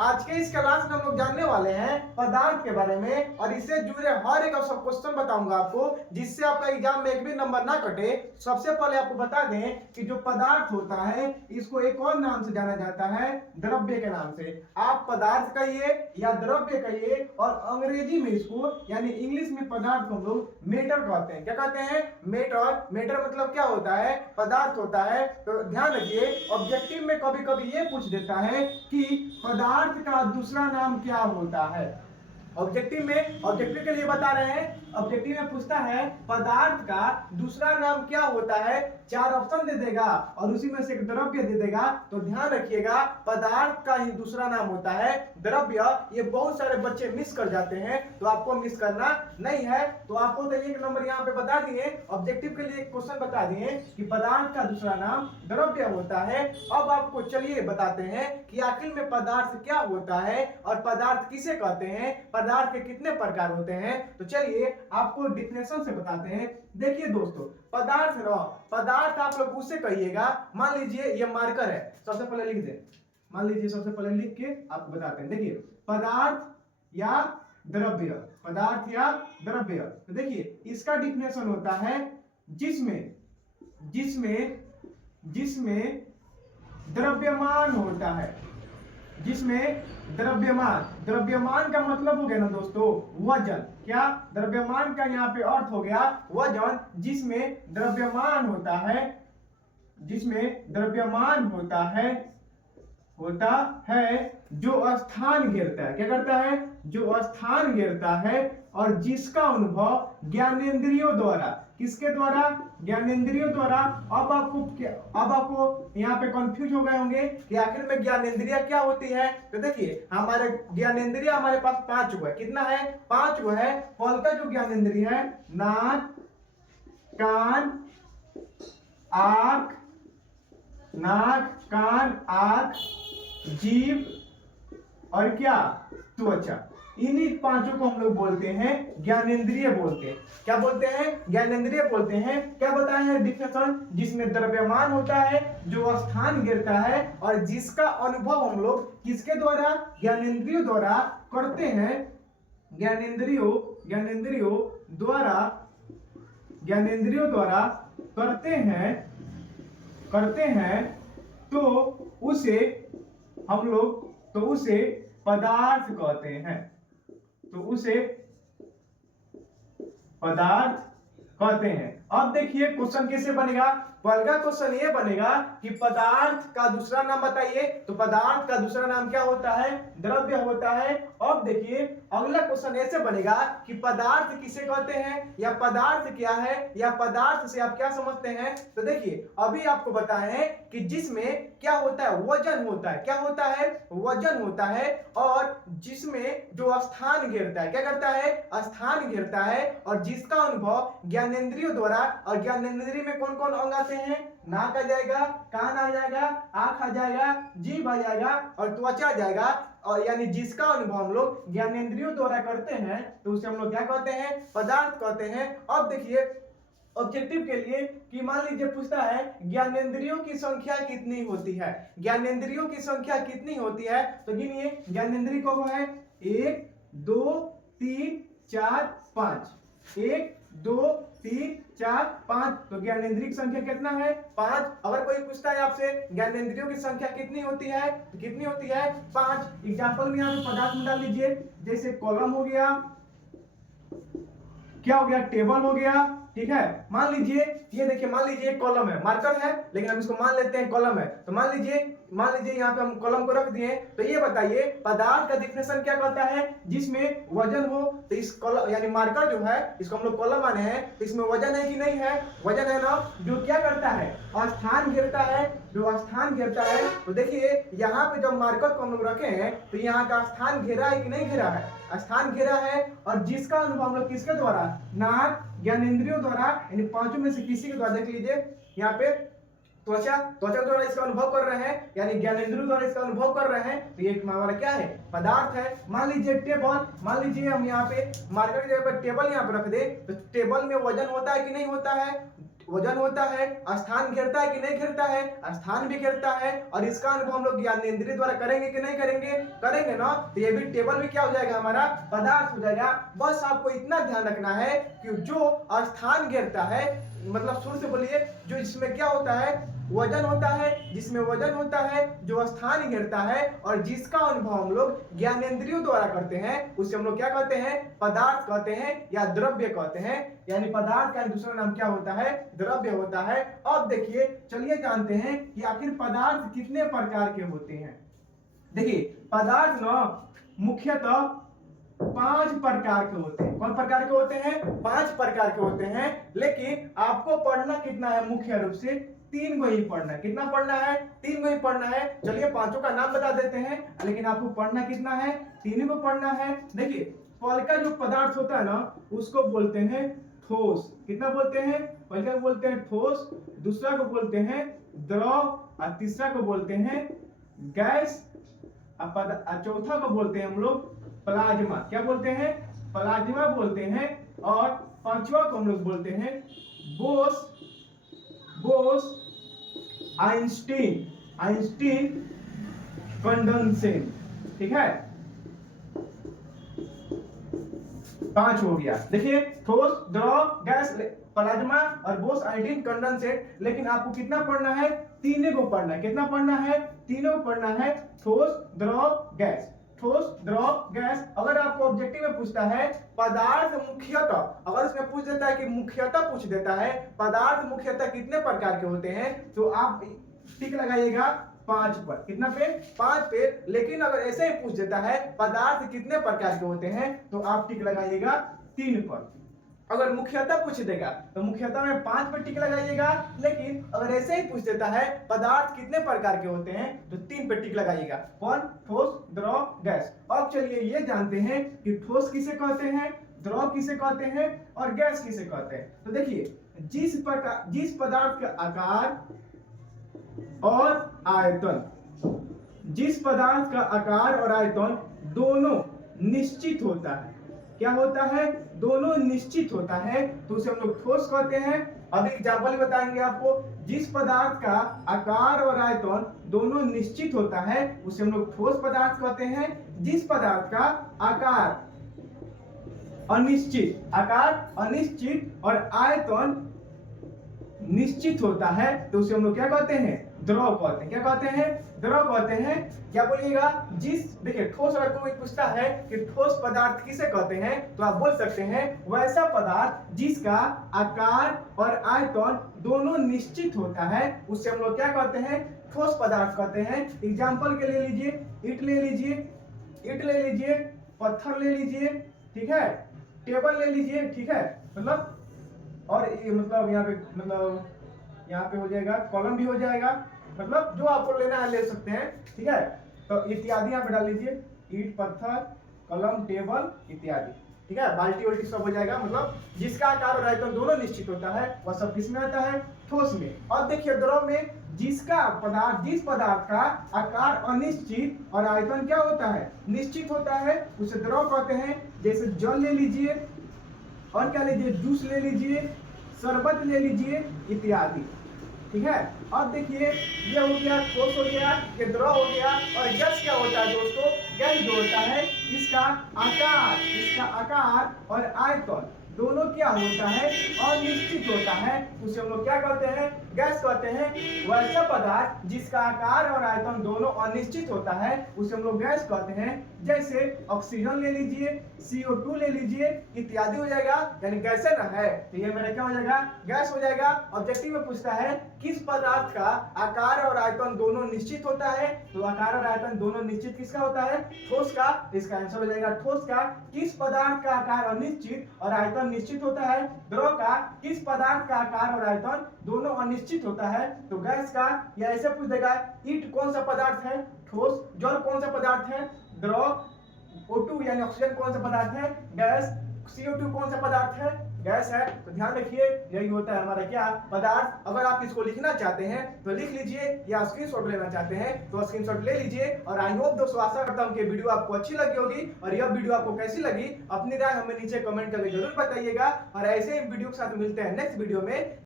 आज के इस क्लास में हम लोग जानने वाले हैं पदार्थ के बारे में और इससे जुड़े हर एक सब क्वेश्चन बताऊंगा आपको, जिससे आपका एग्जाम में एक भी नंबर ना कटे। सबसे पहले आपको बता दें कि जो पदार्थ होता है इसको एक और नाम से जाना जाता है, द्रव्य के नाम से। आप पदार्थ कहिए या द्रव्य कहिए, और अंग्रेजी में इसको यानी इंग्लिश में पदार्थ को हम लोग मेटर कहते हैं। क्या कहते हैं? मेटर। मेटर मतलब क्या होता है? पदार्थ होता है। तो ध्यान रखिए, ऑब्जेक्टिव में कभी कभी ये पूछ देता है कि पदार्थ का दूसरा नाम क्या होता है। ऑब्जेक्टिव के लिए बता रहे हैं, ऑब्जेक्टिव में पूछता है पदार्थ का दूसरा नाम क्या होता है। 4 ऑप्शन दे देगा और उसी में से एक द्रव्य दे देगा। तो ध्यान रखिएगा, पदार्थ का ही दूसरा नाम होता है द्रव्य। ये बहुत सारे बच्चे मिस कर जाते हैं, तो आपको मिस करना नहीं है। तो आपको तो एक नंबर यहाँ पे बता दिए, ऑब्जेक्टिव के लिए क्वेश्चन बता दिए कि पदार्थ का दूसरा नाम द्रव्य होता है। अब आपको चलिए बताते हैं कि आखिर में पदार्थ क्या होता है और पदार्थ किसे कहते हैं, पदार्थ के कितने प्रकार होते हैं। तो चलिए आपको डिफिनेशन से बताते हैं। देखिए दोस्तों, पदार्थ आप लोग उसे कहिएगा, मान लीजिए ये मार्कर है, सबसे पहले लिख दे, मान लीजिए सबसे पहले लिख के आपको बताते हैं। देखिए पदार्थ या द्रव्य, पदार्थ या द्रव्य। तो देखिए इसका डिफिनेशन होता है जिसमें द्रव्यमान होता है, जिसमें द्रव्यमान का मतलब हो गया ना दोस्तों वजन। क्या? द्रव्यमान का यहाँ पे अर्थ हो गया वजन। जिसमें द्रव्यमान होता है जो स्थान घेरता है। क्या करता है? जो स्थान घेरता है, और जिसका अनुभव ज्ञानेंद्रियों द्वारा, किसके द्वारा? ज्ञानेंद्रियों द्वारा। अब आपको यहाँ पे कंफ्यूज हो गए होंगे कि आखिर में ज्ञानेंद्रिया क्या होती है। तो देखिए हमारे ज्ञानेंद्रिया हमारे पास 5 है। कितना है? 5 है। पहल का जो ज्ञानेंद्रिय है, नाक, कान, आँख, जीभ और क्या? त्वचा। इन्हीं 5 को हम लोग बोलते हैं ज्ञानेंद्रिय बोलते हैं। क्या बोलते हैं? ज्ञानेंद्रिय बोलते हैं। क्या बताए हैं डिफिनेशन? जिसमें द्रव्यमान होता है, जो स्थान घेरता है, और जिसका अनुभव हम लोग किसके द्वारा? ज्ञानेंद्रियों द्वारा करते हैं। ज्ञानेंद्रियों द्वारा करते हैं, तो उसे पदार्थ कहते हैं। अब देखिए क्वेश्चन कैसे बनेगा। पहला क्वेश्चन ये बनेगा कि पदार्थ का दूसरा नाम बताइए। तो पदार्थ का दूसरा नाम क्या होता है? द्रव्य होता है। अब देखिए अगला क्वेश्चन ऐसे बनेगा कि पदार्थ किसे कहते हैं, या पदार्थ क्या है, या पदार्थ से आप क्या समझते हैं। तो देखिए अभी आपको बताए हैं कि जिसमें क्या होता है? वजन होता है। क्या होता है? वजन होता है। और जिसमें जो स्थान घेरता है, क्या करता है? स्थान घेरता है, और जिसका अनुभव ज्ञानेंद्रियों द्वारा, और ज्ञानेंद्रिय में कौन कौन अंग आते हैं? नाक आ जाएगा, कान आ जाएगा, आंख आ जाएगा, जीभ आ जाएगा और त्वचा आ जाएगा। और यानी जिसका अनुभव हम लोग ज्ञानेंद्रियों द्वारा करते हैं, तो उसे हम लोग क्या कहते हैं? पदार्थ कहते हैं। अब देखिए ऑब्जेक्टिव के लिए कि मान लीजिए पूछता है ज्ञानेंद्रियों की संख्या कितनी होती है। ज्ञानेंद्रियों की संख्या कितनी होती है? तो गिनिए, ज्ञानेंद्रिय को है 1 2 3 4 5। 1 2 3 4 5। तो ज्ञानेंद्रिय की संख्या कितना है? 5। अगर कोई पूछता है आपसे ज्ञानेंद्रियों की संख्या कितनी होती है, तो कितनी होती है? 5। एग्जाम्पल में यहाँ पे पदार्थ में डाल लीजिए, जैसे कॉलम हो गया, क्या हो गया? टेबल हो गया। ठीक है, मान लीजिए ये देखिए, मान लीजिए कॉलम है, मार्कर है, लेकिन हम इसको मान लेते हैं कॉलम है। तो मान लीजिए यहाँ पे हम कॉलम को रख दिए। तो ये बताइए पदार्थ का डिफिनेशन क्या कहता है? जिसमें वजन हो। तो इस कॉलम यानी मार्कर जो है, इसको हम लोग कॉलम माने हैं, तो इसमें वजन है कि नहीं है? वजन है ना। जो क्या करता है? स्थान घेरता है। जो स्थान घेरता है, तो देखिए यहाँ पे जब मार्कर को हम लोग रखे हैं, तो यहाँ का स्थान घेरा है कि नहीं घेरा है? स्थान घेरा है। और जिसका अनुभव हम लोग किसके द्वारा? नाक, ज्ञानेंद्रियों द्वारा, यानी 5 में से किसी के द्वारा। देख लीजिए यहाँ पे त्वचा द्वारा इसका अनुभव कर रहे हैं, यानी ज्ञानेंद्रियों द्वारा इसका अनुभव कर रहे हैं। तो ये हमारा क्या है? पदार्थ है। मान लीजिए टेबल, मान लीजिए हम यहाँ पे मार्कर की जगह पर टेबल यहाँ पे रख दे, तो टेबल में वजन होता है कि नहीं होता है? वजन होता है, स्थान घेरता है कि नहीं घेरता है, स्थान भी घेरता है, और इसका अनुभव हम लोग ज्ञानेंद्रिय द्वारा करेंगे कि नहीं करेंगे, करेंगे ना। तो ये भी टेबल भी क्या हो जाएगा, हमारा पदार्थ हो जाएगा। बस आपको इतना ध्यान रखना है कि जो स्थान घेरता है, मतलब शुरू से बोलिए, जो इसमें क्या होता है, वजन होता है, जिसमें वजन होता है, जो स्थान घेरता है, और जिसका अनुभव हम लोग ज्ञानेंद्रियों द्वारा करते हैं, उसे हम लोग क्या कहते हैं, पदार्थ कहते हैं या द्रव्य कहते हैं। यानी पदार्थ का दूसरा नाम क्या होता है, द्रव्य होता है। अब देखिए, चलिए जानते हैं कि आखिर पदार्थ कितने प्रकार के होते हैं। देखिए, पदार्थ ना मुख्यतः 5 प्रकार के होते हैं। कौन प्रकार के होते हैं, 5 प्रकार के होते हैं। लेकिन आपको पढ़ना कितना है, मुख्य रूप से 3 को ही पढ़ना है। कितना पढ़ना है, 3 को ही पढ़ना है। चलिए 5 का नाम बता देते हैं, लेकिन आपको पढ़ना कितना है, 3 को पढ़ना है। देखिए, पहले का जो पदार्थ होता है ना, उसको बोलते हैं ठोस। कितना बोलते हैं, पहले को बोलते हैं ठोस, दूसरा को बोलते हैं द्रव, और तीसरा को बोलते हैं गैस, और चौथा को बोलते हैं हम लोग प्लाज्मा। क्या बोलते हैं, प्लाज्मा बोलते हैं। और पांचवा को हम लोग बोलते हैं बोस आइंस्टीन कंडेंसेट। ठीक है, 5 हो गया। देखिए, ठोस, द्रव, गैस, प्लाज्मा और बोस आइंस्टीन कंडेंसेट। लेकिन आपको कितना पढ़ना है, 3 को पढ़ना है। कितना पढ़ना है, 3 को पढ़ना है। ठोस, द्रव, गैस, ठोस, द्रव, गैस। अगर आपको ऑब्जेक्टिव में पूछता है पदार्थ मुख्यतः, अगर उसमें पूछ देता है कि मुख्यतः पूछ देता है पदार्थ मुख्यतः कितने प्रकार के होते हैं, तो आप टिक लगाइएगा 5 पर। कितना पे, 5 पे। लेकिन अगर ऐसे ही पूछ देता है पदार्थ कितने प्रकार के होते हैं, तो आप टिक लगाइएगा 3 पर। अगर मुख्यतः पूछ देगा तो मुख्यतः में 5 पे टिक लगाइएगा। लेकिन अगर ऐसे ही पूछ देता है पदार्थ कितने प्रकार के होते हैं, तो 3 पे टिक लगाइएगा। कौन, ठोस, द्रव, गैस। अब चलिए ये जानते हैं कि ठोस किसे कहते हैं, द्रव किसे कहते हैं, और गैस किसे कहते हैं। तो देखिए, जिस पदार्थ का आकार और आयतन, जिस पदार्थ का आकार और आयतन दोनों निश्चित होता है, क्या होता है, दोनों निश्चित होता है, तो उसे हम लोग ठोस कहते हैं। अब एग्जाम्पल बताएंगे आपको। जिस पदार्थ का आकार और आयतन दोनों निश्चित होता है, उसे हम लोग ठोस पदार्थ कहते हैं। जिस पदार्थ का आकार अनिश्चित और आयतन निश्चित होता है, तो उसे हम लोग क्या कहते हैं, द्रव कहते हैं। क्या कहते हैं, द्रव कहते हैं। क्या बोलिएगा, देखिए, ठोस अगर कोई पूछता है कि ठोस पदार्थ किसे कहते हैं, तो आप बोल सकते हैं वैसा पदार्थ जिसका आकार और आयतन दोनों निश्चित होता है, उससे हम लोग क्या कहते हैं, ठोस पदार्थ कहते हैं। एग्जाम्पल के लिए लीजिए, ईंट ले लीजिए, पत्थर ले लीजिए, ठीक है, टेबल ले लीजिए, ठीक है, मतलब, और ये मतलब यहाँ पे हो जाएगा, कॉलम भी हो जाएगा, मतलब जो आपको लेना है ले सकते हैं, ठीक है। तो इत्यादि यहाँ पे डाल लीजिए, ईंट, पत्थर, कलम, टेबल इत्यादि, ठीक है। बाल्टी वल्टी सब हो जाएगा। मतलब जिसका आकार और आयतन दोनों निश्चित होता है, वह सब किसमें आता है, ठोस में। अब देखिए, द्रव में जिस पदार्थ का आकार अनिश्चित और आयतन क्या होता है, निश्चित होता है, उसे द्रव कहते हैं। जैसे जल ले लीजिए, और क्या लीजिए, जूस ले लीजिए, शरबत ले लीजिए इत्यादि, ठीक है। अब देखिए, ये हो गया ठोस, हो गया, ये द्रव हो गया। और गैस क्या होता है दोस्तों, गैस जो होता है, इसका आकार और आयतन दोनों क्या होता है, अनिश्चित होता है, उसे हम लोग क्या कहते हैं, गैस कहते हैं। वैसा पदार्थ जिसका आकार और आयतन दोनों अनिश्चित होता है, उसे हम लोग गैस कहते हैं। जैसे ऑक्सीजन ले लीजिए, CO2 ले लीजिए इत्यादि हो जाएगा, यानी गैसे ना है, तो ये मेरा क्या हो जाएगा, गैस हो जाएगा। ऑब्जेक्टिव में पूछता है किस पदार्थ का आकार और आयतन दोनों निश्चित होता है, तो आकार और आयतन दोनों निश्चित किसका होता है, ठोस का। इसका आंसर हो जाएगा ठोस का। किस पदार्थ का आकार अनिश्चित और आयतन निश्चित होता है, द्रव का। किस पदार्थ का आकार और आयतन दोनों अनिश्चित होता है, तो गैस का। या ऐसे पूछ देगा, ईंट कौन सा पदार्थ है, ठोस। जल कौन सा पदार्थ है, द्रव। O2 यानी ऑक्सीजन कौन सा पदार्थ है, गैस। CO2 कौन सा पदार्थ है, गैस है। तो ध्यान रखिए, यही होता है हमारा क्या, पदार्थ। अगर आप इसको लिखना चाहते हैं तो लिख लीजिए, या स्क्रीनशॉट लेना चाहते हैं तो स्क्रीनशॉट ले लीजिए। और आई होप दोस्तों, आशा करता हूं कि वीडियो आपको अच्छी लगी होगी। और यह वीडियो आपको कैसी लगी, अपनी राय हमें नीचे कमेंट करके जरूर बताइएगा। और ऐसे ही वीडियो के साथ मिलते हैं नेक्स्ट वीडियो में।